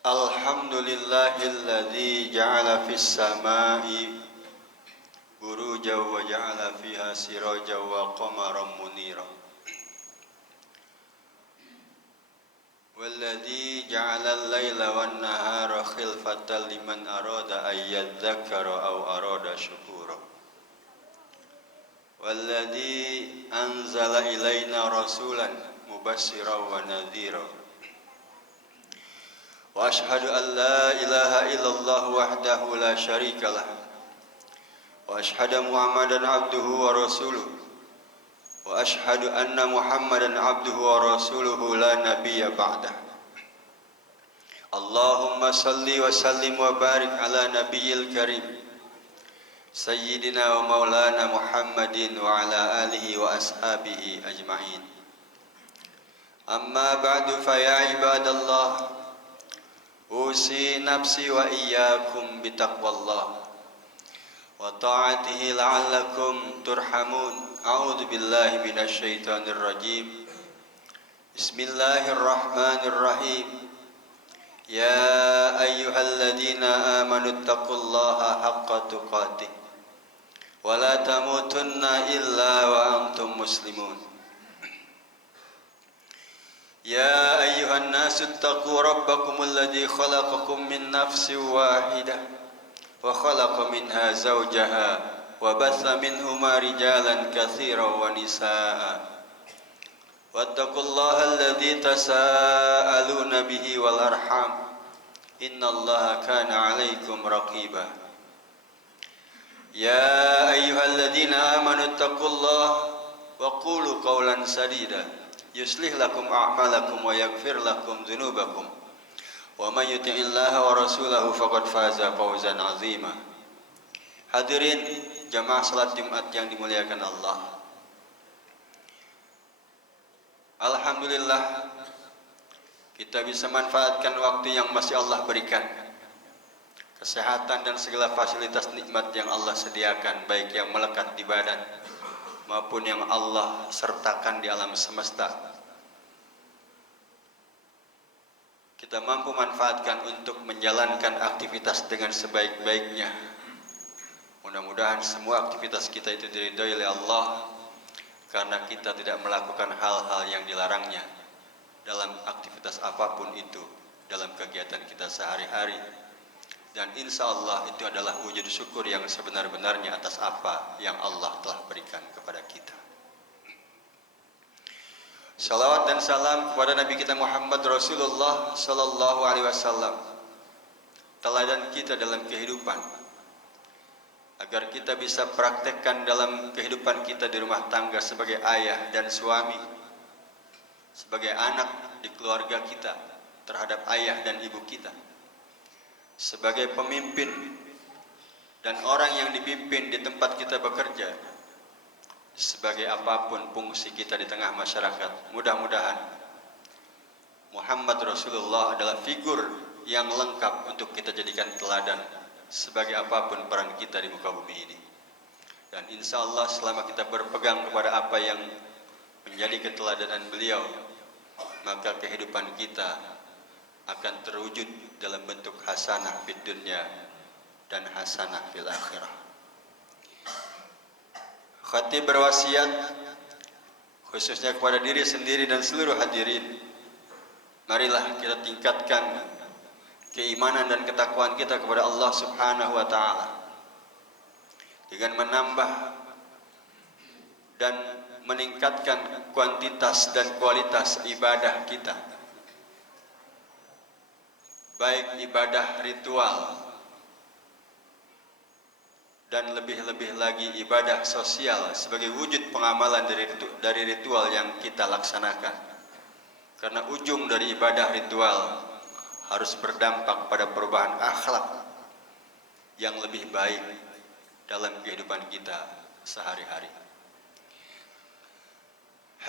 Alhamdulillahilladzi ja'ala fis samai burujan wa ja'ala fiha sirajan wa qamaran munira. Walladzi ja'ala al-laila wan nahara khilfatan liman arada an yadhakkara aw arada syukura. Walladzi anzala ilaina rasulan mubassiran wa nadhira. Wa ashhadu an la ilaha illallah wahdahu la syarika lah. Wa ashhadu Muhammadan abduhu wa rasuluhu. Wa ashhadu anna Muhammadan abduhu wa rasuluhu la nabiyya ba'dah. Allahumma salli wa sallim wa barik ala nabiyyil karim Sayyidina wa maulana Muhammadin wa ala alihi wa ashabihi ajma'in. Amma ba'du fa ya ibadallah, usi nafsi wa iyyakum bitaqwallah wa ta'atihi la'allakum turhamun. A'udzu billahi minasy syaithanir rajim. Bismillahirrahmanirrahim. Ya ayyuhalladzina amanu taqullaha haqqa tuqatih wa la tamutunna illa wa antum muslimun. Ya ayyuhan nasu taqu rabbakumul ladzi khalaqakum min nafsin wahidah wa khalaqa minha zawjaha wa batha minhuma rijalan katsiran wa nisaa'a. Wattaqullaha alladzi tasaaluna bihi wal arham innallaha kana 'alaikum raqiba. Ya ayyuhalladzina amanu taqullaha wa qulu qawlan sadida yuslih lakum a'malakum wa yaghfir lakum dzunubakum wa may yuti'illaha wa rasulahu faqad faza fawzan 'azima. Hadirin jamaah salat Jumat yang dimuliakan Allah. Alhamdulillah kita bisa manfaatkan waktu yang masih Allah berikan, kesehatan dan segala fasilitas nikmat yang Allah sediakan, baik yang melekat di badan maupun yang Allah sertakan di alam semesta. Kita mampu manfaatkan untuk menjalankan aktivitas dengan sebaik-baiknya. Mudah-mudahan semua aktivitas kita itu diridhoi oleh Allah, karena kita tidak melakukan hal-hal yang dilarangnya dalam aktivitas apapun itu dalam kegiatan kita sehari-hari. Dan insya Allah itu adalah wujud syukur yang sebenar-benarnya atas apa yang Allah telah berikan kepada kita. Salawat dan salam kepada Nabi kita Muhammad Rasulullah Sallallahu Alaihi Wasallam, teladan kita dalam kehidupan, agar kita bisa praktekkan dalam kehidupan kita di rumah tangga sebagai ayah dan suami, sebagai anak di keluarga kita terhadap ayah dan ibu kita, sebagai pemimpin dan orang yang dipimpin di tempat kita bekerja, sebagai apapun fungsi kita di tengah masyarakat. Mudah-mudahan Muhammad Rasulullah adalah figur yang lengkap untuk kita jadikan teladan sebagai apapun peran kita di muka bumi ini. Dan insya Allah selama kita berpegang kepada apa yang menjadi keteladanan beliau, maka kehidupan kita akan terwujud dalam bentuk hasanah fid dunya dan hasanah fil akhirah. Khatib berwasiat khususnya kepada diri sendiri dan seluruh hadirin, marilah kita tingkatkan keimanan dan ketakwaan kita kepada Allah Subhanahu wa taala dengan menambah dan meningkatkan kuantitas dan kualitas ibadah kita, baik ibadah ritual dan lebih-lebih lagi ibadah sosial sebagai wujud pengamalan dari ritual yang kita laksanakan. Karena ujung dari ibadah ritual harus berdampak pada perubahan akhlak yang lebih baik dalam kehidupan kita sehari-hari.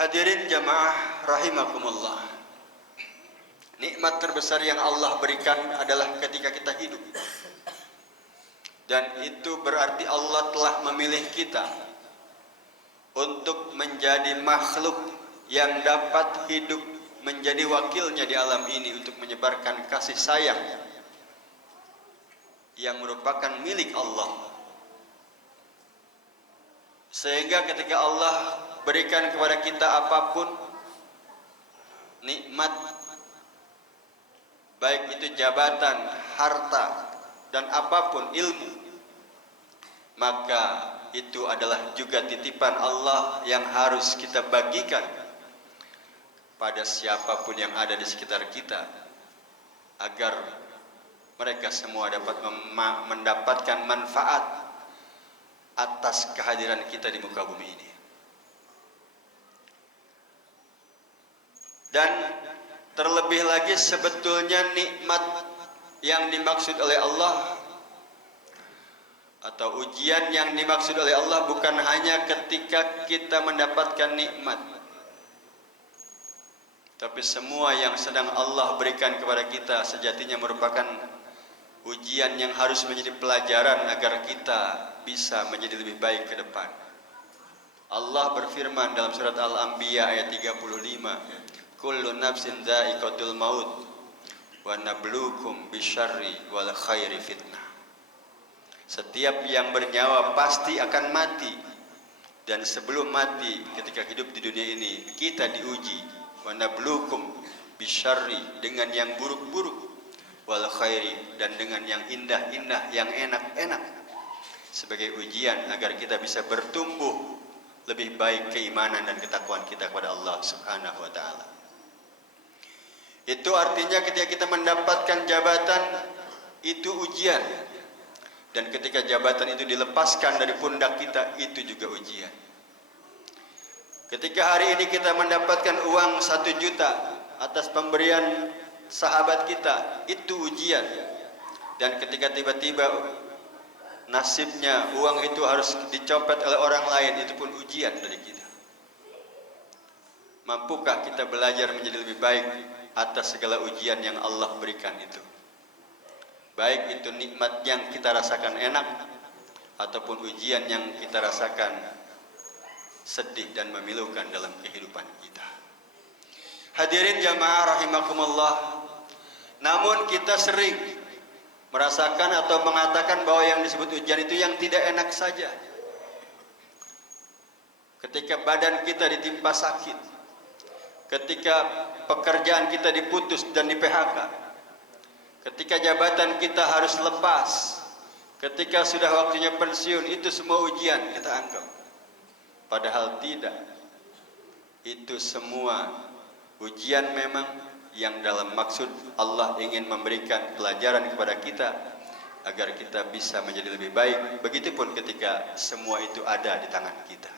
Hadirin jamaah rahimakumullah, nikmat terbesar yang Allah berikan adalah ketika kita hidup. Dan itu berarti Allah telah memilih kita untuk menjadi makhluk yang dapat hidup menjadi wakilnya di alam ini untuk menyebarkan kasih sayang yang merupakan milik Allah. Sehingga ketika Allah berikan kepada kita apapun nikmat, baik itu jabatan, harta, dan apapun ilmu, maka itu adalah juga titipan Allah yang harus kita bagikan pada siapapun yang ada di sekitar kita, agar mereka semua dapat mendapatkan manfaat atas kehadiran kita di muka bumi ini. Dan terlebih lagi sebetulnya nikmat yang dimaksud oleh Allah atau ujian yang dimaksud oleh Allah bukan hanya ketika kita mendapatkan nikmat, tapi semua yang sedang Allah berikan kepada kita sejatinya merupakan ujian yang harus menjadi pelajaran agar kita bisa menjadi lebih baik ke depan. Allah berfirman dalam surat Al-Anbiya ayat 35, kullu nafsin dha'iqatul maut wa nabluukum bisyarri wal khairi fitnah. Setiap yang bernyawa pasti akan mati, dan sebelum mati ketika hidup di dunia ini kita diuji, wa nabluukum bisyarri, dengan yang buruk-buruk, wal khairi, dan dengan yang indah-indah, yang enak-enak, sebagai ujian agar kita bisa bertumbuh lebih baik keimanan dan ketakwaan kita kepada Allah Subhanahu wa taala. Itu artinya ketika kita mendapatkan jabatan itu ujian, dan ketika jabatan itu dilepaskan dari pundak kita itu juga ujian. Ketika hari ini kita mendapatkan uang 1 juta atas pemberian sahabat kita, itu ujian. Dan ketika tiba-tiba nasibnya uang itu harus dicopet oleh orang lain, itu pun ujian dari kita. Mampukah kita belajar menjadi lebih baik atas segala ujian yang Allah berikan itu? Baik itu nikmat yang kita rasakan enak ataupun ujian yang kita rasakan sedih dan memilukan dalam kehidupan kita. Hadirin jamaah rahimakumullah, namun kita sering merasakan atau mengatakan bahwa yang disebut ujian itu yang tidak enak saja. Ketika badan kita ditimpa sakit, ketika pekerjaan kita diputus dan di PHK, ketika jabatan kita harus lepas, ketika sudah waktunya pensiun, itu semua ujian kita anggap. Padahal tidak. Itu semua ujian memang yang dalam maksud Allah ingin memberikan pelajaran kepada kita agar kita bisa menjadi lebih baik. Begitupun ketika semua itu ada di tangan kita.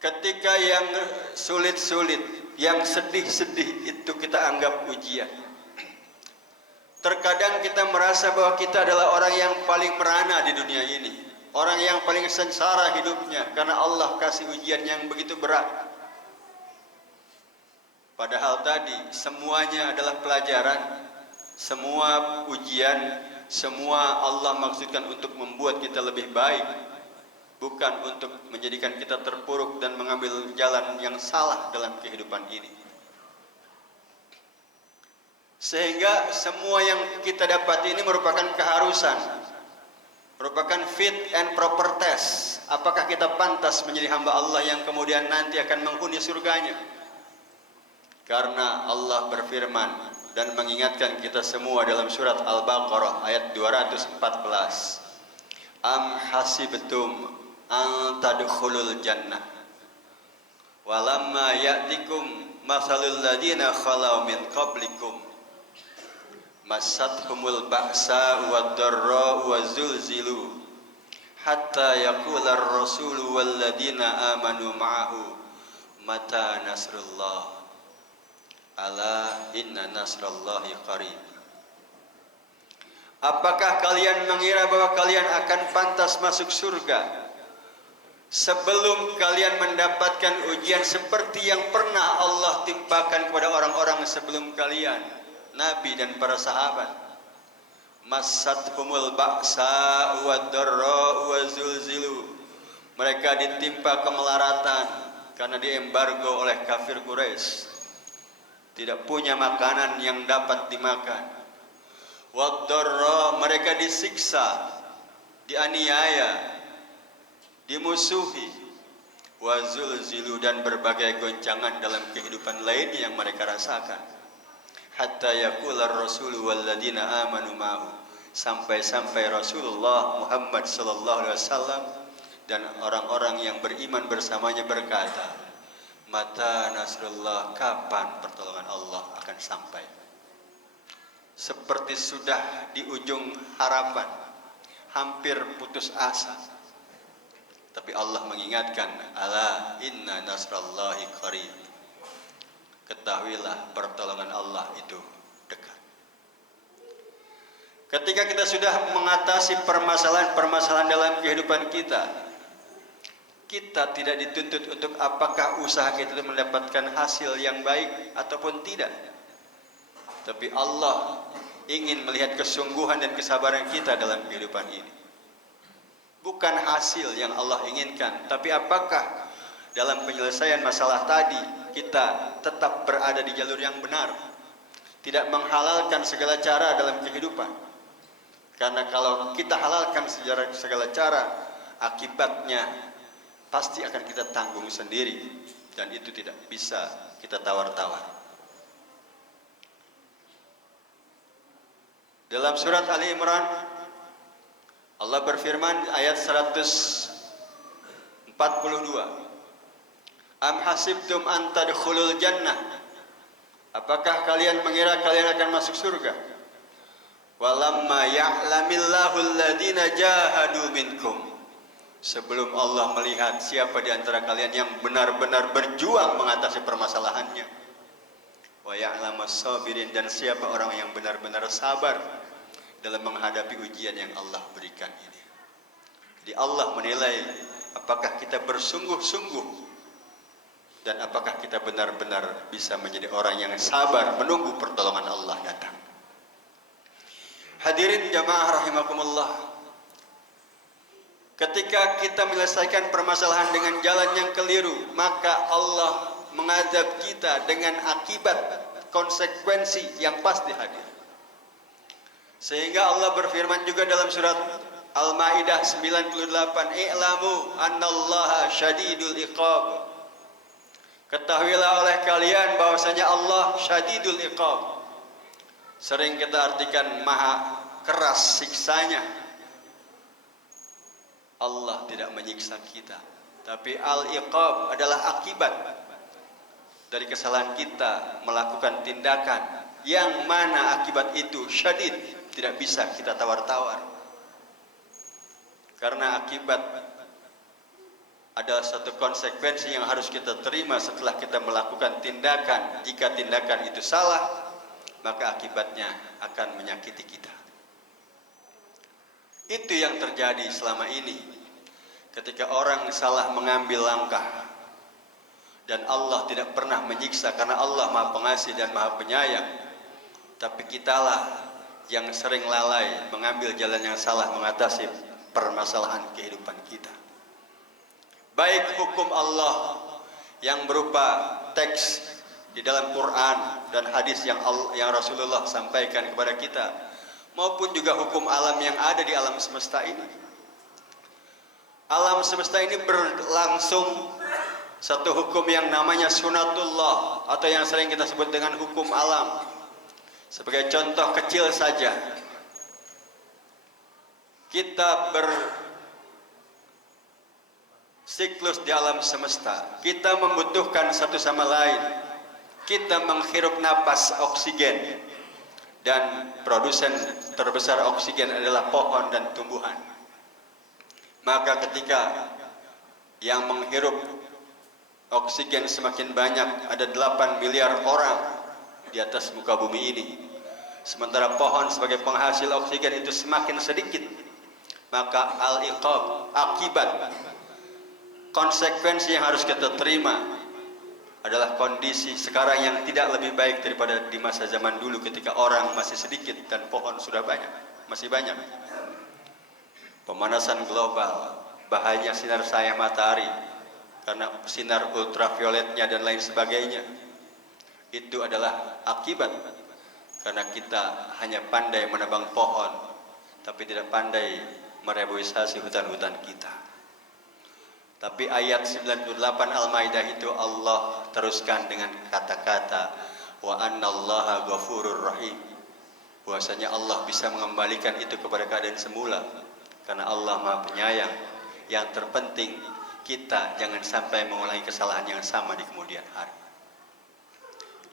Ketika yang sulit-sulit, yang sedih-sedih itu kita anggap ujian. Terkadang kita merasa bahwa kita adalah orang yang paling merana di dunia ini, orang yang paling sengsara hidupnya karena Allah kasih ujian yang begitu berat. Padahal tadi semuanya adalah pelajaran, semua ujian, semua Allah maksudkan untuk membuat kita lebih baik, bukan untuk menjadikan kita terpuruk dan mengambil jalan yang salah dalam kehidupan ini. Sehingga semua yang kita dapat ini merupakan keharusan, merupakan fit and proper test. Apakah kita pantas menjadi hamba Allah yang kemudian nanti akan menghuni surganya? Karena Allah berfirman dan mengingatkan kita semua dalam surat Al-Baqarah ayat 214. Am hasibtum an tadkhulul jannah walamma ya'tikum masalul ladina khalau min qablikum masathumul ba'sa wad dharra wa zulzilu hatta yaqula ar-rasulu wal ladina amanu ma'ahu mata nasrullah ala inna nasrallahi qarib. Apakah kalian mengira bahwa kalian akan pantas masuk surga sebelum kalian mendapatkan ujian seperti yang pernah Allah timpakan kepada orang-orang sebelum kalian, Nabi dan para sahabat? Masathumul ba'sa wad dharra wa zulzilu, Mereka ditimpa kemelaratan karena diembargo oleh kafir Quraisy. Tidak punya makanan yang dapat dimakan. Waddarra, mereka disiksa, dianiaya, dimusuhi. Wazulzilu, dan berbagai goncangan dalam kehidupan lainnya yang mereka rasakan. Hatta yaqular rasulu walladzina amanu ma'hu, sampai-sampai Rasulullah Muhammad sallallahu alaihi wasallam dan orang-orang yang beriman bersamanya berkata, mata nasrullah, kapan pertolongan Allah akan sampai? Seperti sudah di ujung harapan, hampir putus asa. Tapi Allah mengingatkan, ala inna nasrallahi qarib. Ketahuilah pertolongan Allah itu dekat. Ketika kita sudah mengatasi permasalahan-permasalahan dalam kehidupan kita, kita tidak dituntut untuk apakah usaha kita itu mendapatkan hasil yang baik ataupun tidak. Tapi Allah ingin melihat kesungguhan dan kesabaran kita dalam kehidupan ini. Bukan hasil yang Allah inginkan, tapi apakah dalam penyelesaian masalah tadi kita tetap berada di jalur yang benar, tidak menghalalkan segala cara dalam kehidupan. Karena kalau kita halalkan segala cara, akibatnya pasti akan kita tanggung sendiri, dan itu tidak bisa kita tawar-tawar. Dalam surat Ali Imran, Allah berfirman ayat 142, Am hasibtum an tadkhulul jannah, apakah kalian mengira kalian akan masuk surga? Walamma ya'lamillahu alladhina jahadu minkum, sebelum Allah melihat siapa di antara kalian yang benar-benar berjuang mengatasi permasalahannya. Wa ya'lamas sabirin, dan siapa orang yang benar-benar sabar dalam menghadapi ujian yang Allah berikan ini. Jadi Allah menilai apakah kita bersungguh-sungguh dan apakah kita benar-benar bisa menjadi orang yang sabar menunggu pertolongan Allah datang. Hadirin jamaah rahimakumullah, ketika kita menyelesaikan permasalahan dengan jalan yang keliru, maka Allah mengazab kita dengan akibat konsekuensi yang pasti hadir. Sehingga Allah berfirman juga dalam surat Al-Maidah 98, I'lamu annallaha syadidul iqab. Ketahuilah oleh kalian bahwasanya Allah syadidul iqab. Sering kita artikan maha keras siksanya. Allah tidak menyiksa kita, tapi al-iqab adalah akibat dari kesalahan kita melakukan tindakan yang mana akibat itu syadid, tidak bisa kita tawar-tawar. Karena akibat adalah satu konsekuensi yang harus kita terima setelah kita melakukan tindakan. Jika tindakan itu salah, maka akibatnya akan menyakiti kita. Itu yang terjadi selama ini. Ketika orang salah mengambil langkah dan Allah tidak pernah menyiksa karena Allah Maha Pengasih dan Maha Penyayang, tapi kitalah yang sering lalai mengambil jalan yang salah mengatasi permasalahan kehidupan kita. Baik hukum Allah yang berupa teks di dalam Quran dan hadis yang Rasulullah sampaikan kepada kita, maupun juga hukum alam yang ada di alam semesta ini. Alam semesta ini berlangsung satu hukum yang namanya sunatullah, atau yang sering kita sebut dengan hukum alam. Sebagai contoh kecil saja, kita bersiklus di alam semesta, kita membutuhkan satu sama lain, kita menghirup napas oksigen, dan produsen terbesar oksigen adalah pohon dan tumbuhan. Maka ketika yang menghirup oksigen semakin banyak, ada 8 miliar orang di atas muka bumi ini, sementara pohon sebagai penghasil oksigen itu semakin sedikit, maka al-iqab, akibat konsekuensi yang harus kita terima adalah kondisi sekarang yang tidak lebih baik daripada di masa zaman dulu ketika orang masih sedikit dan pohon sudah banyak, masih banyak. Pemanasan global, bahaya sinar cahaya matahari karena sinar ultravioletnya dan lain sebagainya. Itu adalah akibat karena kita hanya pandai menebang pohon tapi tidak pandai mereboisasi hutan-hutan kita. Tapi ayat 98 Al-Maidah itu Allah teruskan dengan kata-kata wa annallaha ghafurur rahim. Bahwasanya Allah bisa mengembalikan itu kepada keadaan semula karena Allah Maha Penyayang. Yang terpenting kita jangan sampai mengulangi kesalahan yang sama di kemudian hari.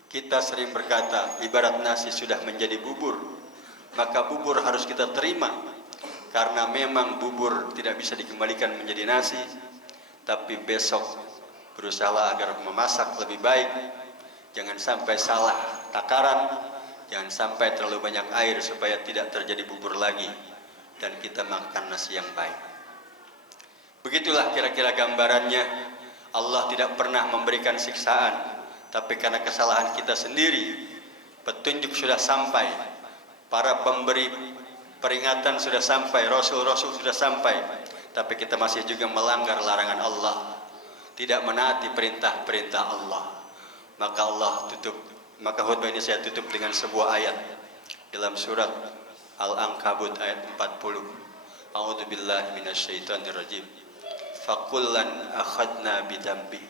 Kita sering berkata, ibarat nasi sudah menjadi bubur, maka bubur harus kita terima karena memang bubur tidak bisa dikembalikan menjadi nasi. Tapi besok berusaha agar memasak lebih baik. Jangan sampai salah takaran, jangan sampai terlalu banyak air supaya tidak terjadi bubur lagi dan kita makan nasi yang baik. Begitulah kira-kira gambarannya. Allah tidak pernah memberikan siksaan, tapi karena kesalahan kita sendiri. Petunjuk sudah sampai, para pemberi peringatan sudah sampai, rasul-rasul sudah sampai, tapi kita masih juga melanggar larangan Allah, tidak menaati perintah-perintah Allah. Maka khutbah ini saya tutup dengan sebuah ayat dalam surat Al-Ankabut ayat 40. A'udzubillahi minasyaitonirrajim. Fakullan akhadna bidambi.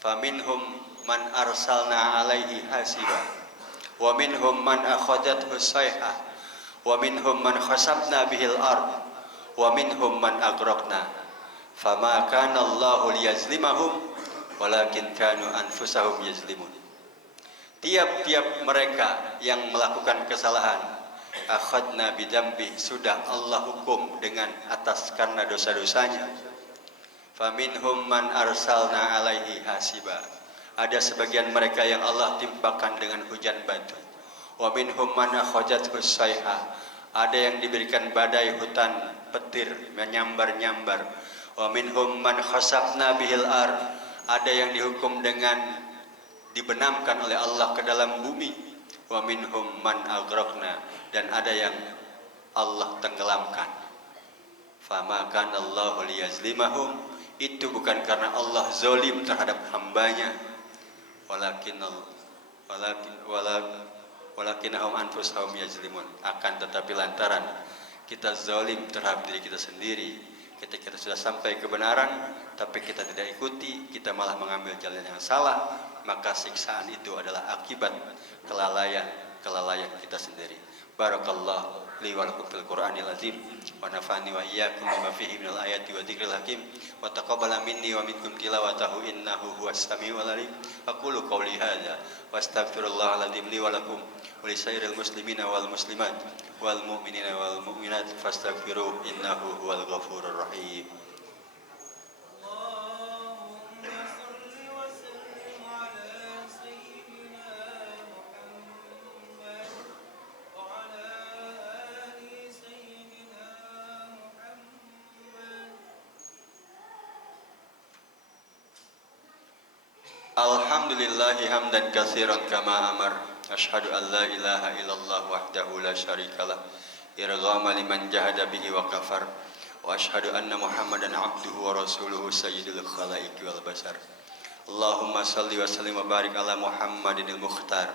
Faminhum man arsalna alaihi hasiba. Wa minhum man akhadathu sayhah. Wa minhum man khasabna bihil ard. Wa minhum man agraqna fama kana Allahu liyazlimahum walakin kanu anfusahum yazlimun. Tiap-tiap mereka yang melakukan kesalahan akhadna bidambi, sudah Allah hukum dengan atas karena dosa-dosanya. Faminhum man arsalna alaihi hasiba, ada sebagian mereka yang Allah timpakan dengan hujan batu. Wa minhum man akhajathu sayhah, ada yang diberikan badai hutan petir menyambar-nyambar. Wa minhum man khasafna bihil ar, ada yang dihukum dengan dibenamkan oleh Allah ke dalam bumi. Wa minhum man agraqna, dan ada yang Allah tenggelamkan. Fama kana Allahu liyazlimahum, itu bukan karena Allah zalim terhadap hambanya, walakinahum anfusahum yazlimun, akan tetapi lantaran kita zalim terhadap diri kita sendiri. Ketika kita sudah sampai kebenaran tapi kita tidak ikuti, kita malah mengambil jalan yang salah, maka siksaan itu adalah akibat kelalaian kita sendiri. Barakallahu li wa lakum fil Qur'anil azim wa nafa'ani wa iyyakum bima fihi minal ayati wa dzikril hakim wa taqabbala minni wa minkum tilawatahu innahu huwas samiul alim. Aqulu qawli hadza wa astaghfirullahal azim li wa lakum wa lisairil muslimina wal muslimat wal mu'minina wal mu'minat fastaghfiruhu innahu huwal ghafurur rahim. Alhamdulillahi hamdan katsiran kama amar. Asyhadu an la ilaha illallah wahdahu la syarikalah irghama liman jahada bihi wa kafar. Wa asyhadu anna Muhammadan abduhu wa rasuluhu sayyidul khalaiqi wal basar. Allahumma salli wa sallim wa barik ala Muhammadinil mukhtar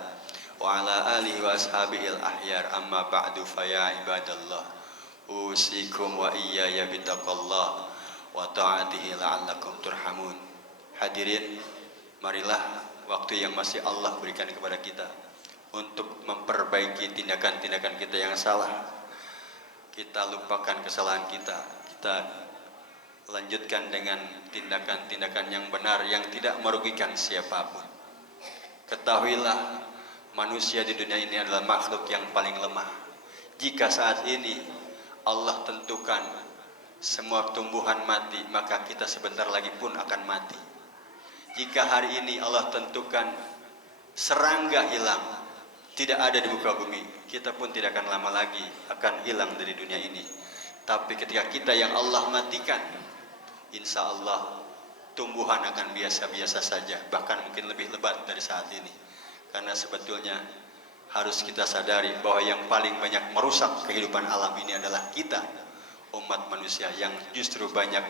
wa ala alihi wa ashabihil ahyar. Amma ba'du fa ya ibadallah, usikum wa iyaya bitaqallah wa ta'atihi la'allakum turhamun. Hadirin, marilah waktu yang masih Allah berikan kepada kita untuk memperbaiki tindakan-tindakan kita yang salah. Kita lupakan kesalahan kita, kita lanjutkan dengan tindakan-tindakan yang benar yang tidak merugikan siapapun. Ketahuilah, manusia di dunia ini adalah makhluk yang paling lemah. Jika saat ini Allah tentukan semua tumbuhan mati, maka kita sebentar lagi pun akan mati. Jika hari ini Allah tentukan serangga hilang, tidak ada di muka bumi, kita pun tidak akan lama lagi akan hilang dari dunia ini. Tapi ketika kita yang Allah matikan, insya Allah tumbuhan akan biasa-biasa saja, bahkan mungkin lebih lebat dari saat ini. Karena sebetulnya harus kita sadari bahwa yang paling banyak merusak kehidupan alam ini adalah kita, umat manusia yang justru banyak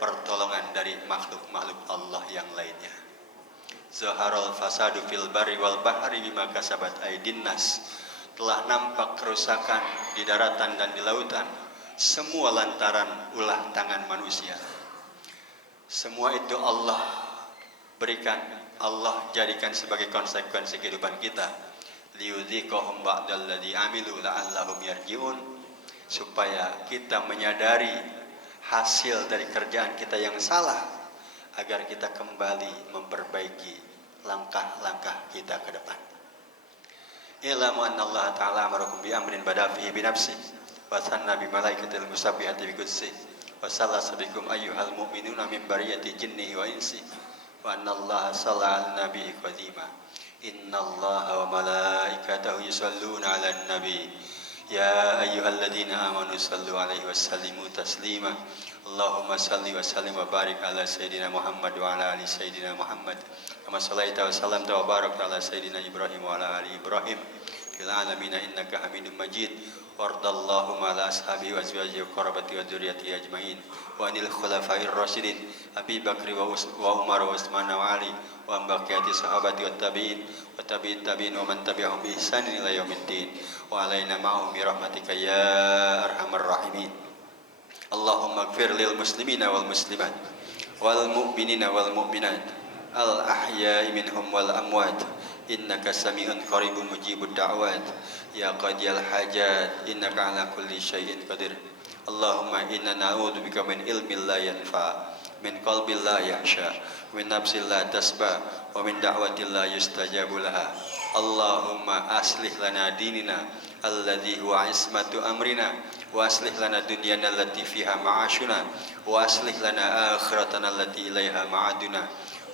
pertolongan dari makhluk-makhluk Allah yang lainnya. Zaharul fasadu fil barri wal bahri bima kasabat aydin nas. Telah nampak kerusakan di daratan dan di lautan, semua lantaran ulah tangan manusia. Semua itu Allah berikan, Allah jadikan sebagai konsekuensi kehidupan kita. Liyudhiqahum ba'dalladzi amilu la'allahum yarji'un, supaya kita menyadari hasil dari kerjaan kita yang salah, agar kita kembali memperbaiki langkah-langkah kita ke depan. Ilamu anna Allah ta'ala amarakum bi amrin bada fihi bi nafsi wa sanna bi malaikatil musabbihati bi qudsi wa sallasa bikum ayyuhal mu'minuna min bariyati jinnihi wa insi wa anna Allah salla ala nabihi qadima. Inna Allah wa malaikatahu yusalluna ala nabi ya ayyuhalladzina amanu sallu alaihi wa sallimu taslima. Allahumma salli wa sallim wa barik ala sayyidina Muhammad wa ala ali sayyidina Muhammad kama sallaita wa sallamta wa barakta ala sayyidina Ibrahim wa ala ali Ibrahim fil alamin innaka Hamidum Majid. Wardallahumma ala ashabi wa azwaji wa qarabati wa dzurriyyati ajmain wa anil khulafa'ir rasyidin Abi Bakri wa Umar wa Utsman wa Ali wa baqiyati sahabati wat tabi'in wa tabi'in tabi'in wa man tabi'ahum bi ihsanin ila yaumiddin wa alaina ma'hum bi rahmatika ya arhamar rahimin. Allahumma ighfir lil muslimina wal muslimat wal mu'minina wal mu'minat al ahya'i minhum wal amwat innaka sami'un qaribun mujibud da'wat ya qadiyal hajat innaka ala kulli syai'in qadir. Allahumma inna na'udzubika min ilmin la yanfa min qalbin la yahsha min nafsin la tasba wa min da'watin la yustajabu laha. Allahumma aslih lana dinina alladhi huwa ismatu amrina wa aslih lana dunyana allati fiha ma'ashuna wa aslih lana akhiratana allati ilaiha ma'aduna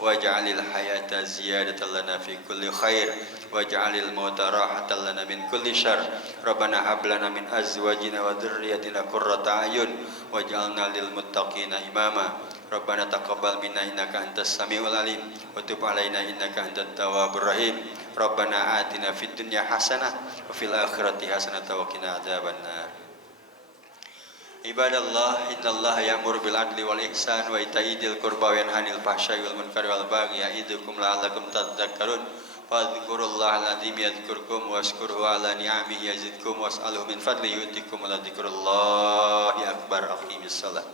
waj'alil hayata ziyadatan lana fi kulli khair waj'alil mauta rahatan lana min kulli syarr. Rabbana hab lana min azwajina wa dhurriyyatina qurrata a'yun waj'alna lil muttaqina imama. Rabbana taqabbal minna innaka antas samiul alim wa tub alaina innaka antat tawwabur rahim. Rabbana atina fid dunya hasanah wa fil akhirati hasanah wa qina adzabannar. Ibadallah, innallaha ya'muru bil adli wal ihsan wa ita'i dzil qurba wa yanha 'anil fahsya'i wal munkari wal baghi ya'idukum la'allakum tadhakkarun. Fadhkurullahal azim yadhkurkum washkuruhu 'ala ni'amihi yazidkum was'aluhu min fadlihi yu'tikum wa la dzikrullahi akbar. Aqimis shalah.